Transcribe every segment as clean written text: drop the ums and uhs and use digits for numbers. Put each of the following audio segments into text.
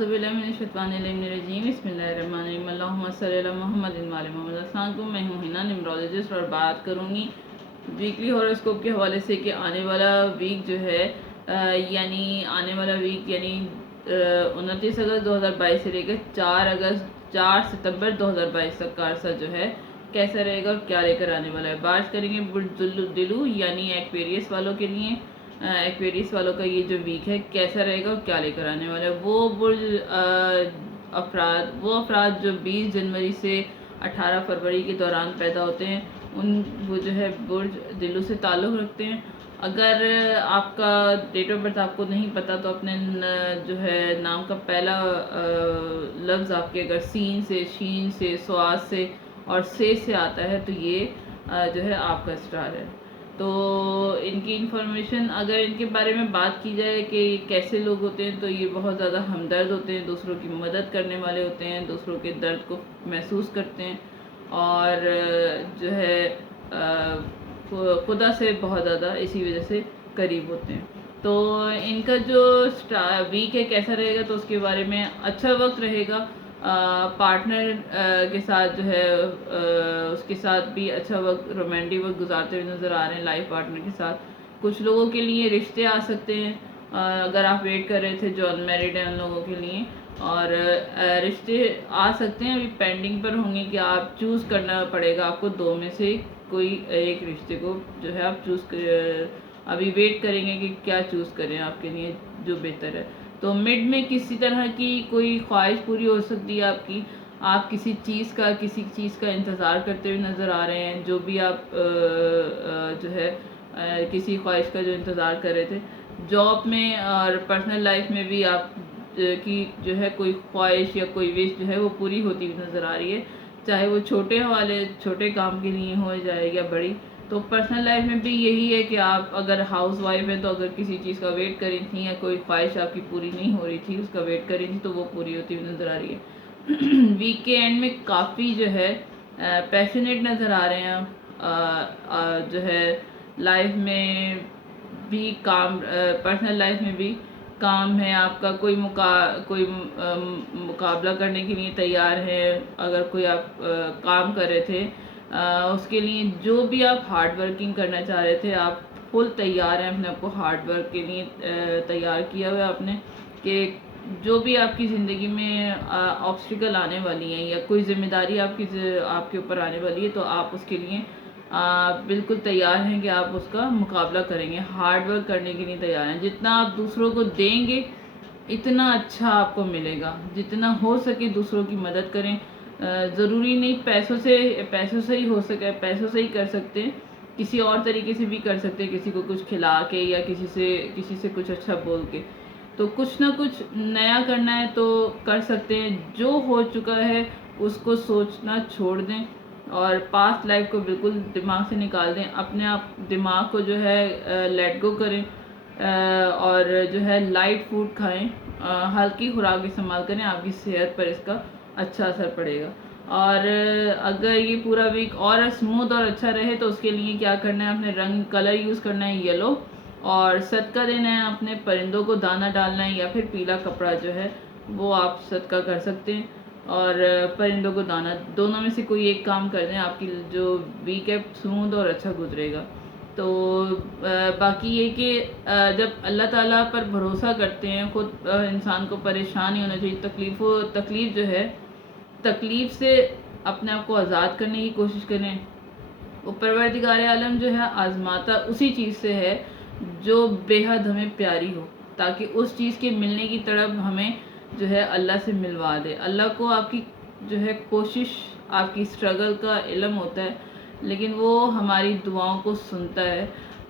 औज़ुबिल्लाहिमिनश्शैतानिर्रजीम बिस्मिल्लाहिर्रहमानिर्रहीम अल्लाहुम्मा सल्लि अला मुहम्मद व आले मोहम्मद। अस्सलाम वालेकुम, मैं हूँ हिना न्यूमरोलॉजिस्ट और बात करूँगी वीकली हॉरोस्कोप के हवाले से कि आने वाला वीक जो है यानी 29 अगस्त 2022 से लेकर 4 सितंबर 2022 तक का अरसा जो है कैसा रहेगा और क्या लेकर आने वाला है। बात करेंगे बुर्ज दिलू यानी एक्वेरियस वालों के लिए। एक्वेरियस वालों का ये जो वीक है कैसा रहेगा और क्या लेकर आने वाला है। वो अफराद जो 20 जनवरी से 18 फरवरी के दौरान पैदा होते हैं वो जो है बुर्ज दिलू से ताल्लुक़ रखते हैं। अगर आपका डेट ऑफ बर्थ आपको नहीं पता तो अपने जो है नाम का पहला लफ्ज़ आपके अगर सीन से, शीन से, स्वाद से और से आता है तो ये जो है आपका स्टार है। तो इनकी इन्फॉर्मेशन अगर इनके बारे में बात की जाए कि कैसे लोग होते हैं तो ये बहुत ज़्यादा हमदर्द होते हैं, दूसरों की मदद करने वाले होते हैं, दूसरों के दर्द को महसूस करते हैं और जो है खुदा से बहुत ज़्यादा इसी वजह से करीब होते हैं। तो इनका जो वीक है कैसा रहेगा तो उसके बारे में अच्छा वक्त रहेगा। पार्टनर के साथ जो है उसके साथ भी अच्छा वक्त, रोमांटिक वक्त गुजारते हुए नज़र आ रहे हैं लाइफ पार्टनर के साथ। कुछ लोगों के लिए रिश्ते आ सकते हैं, अगर आप वेट कर रहे थे जो अनमैरिड हैं उन लोगों के लिए, और रिश्ते आ सकते हैं, अभी पेंडिंग पर होंगे कि आप चूज़ करना पड़ेगा आपको दो में से कोई एक रिश्ते को जो है आप अभी वेट करेंगे कि क्या चूज़ करें आपके लिए जो बेहतर है। तो मिड में किसी तरह की कोई ख्वाहिश पूरी हो सकती है आपकी, आप किसी चीज़ का इंतज़ार करते हुए नज़र आ रहे हैं। जो भी आप जो है किसी ख्वाहिश का जो इंतज़ार कर रहे थे जॉब में और पर्सनल लाइफ में भी आप की जो है कोई ख्वाहिश या कोई विश जो है वो पूरी होती हुई नज़र आ रही है, चाहे वो छोटे काम के लिए हो जाए या बड़ी। तो पर्सनल लाइफ में भी यही है कि आप अगर हाउस वाइफ हैं तो अगर किसी चीज़ का वेट करी थी या कोई ख्वाहिश आपकी पूरी नहीं हो रही थी उसका वेट करी थी तो वो पूरी होती हुई नज़र आ रही है। वीक के एंड में काफ़ी जो है पैशनेट नज़र आ रहे हैं जो है लाइफ में भी काम, पर्सनल लाइफ में भी काम है आपका, कोई मुकाबला करने के लिए तैयार है। अगर कोई आप काम कर रहे थे उसके लिए जो भी आप हार्ड वर्किंग करना चाह रहे थे आप फुल तैयार हैं, अपने आप को हार्ड वर्क के लिए तैयार किया हुआ है आपने कि जो भी आपकी ज़िंदगी में ऑब्स्टिकल आने वाली हैं या कोई ज़िम्मेदारी आपके ऊपर आने वाली है तो आप उसके लिए बिल्कुल तैयार हैं कि आप उसका मुकाबला करेंगे, हार्ड वर्क करने के लिए तैयार हैं। जितना आप दूसरों को देंगे इतना अच्छा आपको मिलेगा। जितना हो सके दूसरों की मदद करें, ज़रूरी नहीं पैसों से ही हो सके, पैसों से ही कर सकते हैं, किसी और तरीके से भी कर सकते हैं, किसी को कुछ खिला के या किसी से कुछ अच्छा बोल के। तो कुछ ना कुछ नया करना है तो कर सकते हैं। जो हो चुका है उसको सोचना छोड़ दें और पास्ट लाइफ को बिल्कुल दिमाग से निकाल दें। अपने आप दिमाग को जो है लेट गो करें और जो है लाइट फूड खाएं, हल्की खुराक इस्तेमाल करें, आपकी सेहत पर इसका अच्छा असर पड़ेगा। और अगर ये पूरा वीक और स्मूथ और अच्छा रहे तो उसके लिए क्या करना है, अपने कलर यूज़ करना है येलो, और सदका देना है, अपने परिंदों को दाना डालना है या फिर पीला कपड़ा जो है वो आप सदका कर सकते हैं और परिंदों को दाना, दोनों में से कोई एक काम कर दें, आपकी जो वीक है स्मूथ और अच्छा गुजरेगा। तो बाकी ये कि जब अल्लाह ताला पर भरोसा करते हैं खुद इंसान को परेशान नहीं होना चाहिए। तकलीफ़ जो है तकलीफ़ से अपने आप को आज़ाद करने की कोशिश करें। वो परवरदिगार आलम जो है आज़माता उसी चीज़ से है जो बेहद हमें प्यारी हो, ताकि उस चीज़ के मिलने की तड़प हमें जो है अल्लाह से मिलवा दे। अल्लाह को आपकी जो है कोशिश, आपकी स्ट्रगल का इल्म होता है, लेकिन वो हमारी दुआओं को सुनता है,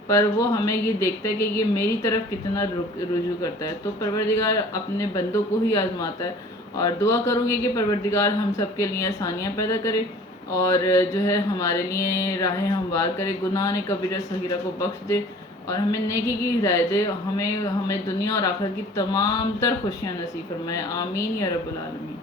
पर वो हमें ये देखता है कि ये मेरी तरफ कितना रुजू करता है। तो परवरदिगार अपने बंदों को ही आज़माता है और दुआ करूँगी कि परवरदिगार हम सब के लिए आसानियाँ पैदा करे और जो है हमारे लिए राहें हमवार करे, गुनाह ने कबीरा सगीरा को बख्श दे और हमें नेकी की हिदायत दे, हमें दुनिया और आखिरत की तमाम तर खुशियाँ नसीब फरमाए। आमीन या रब्बल आलमीन।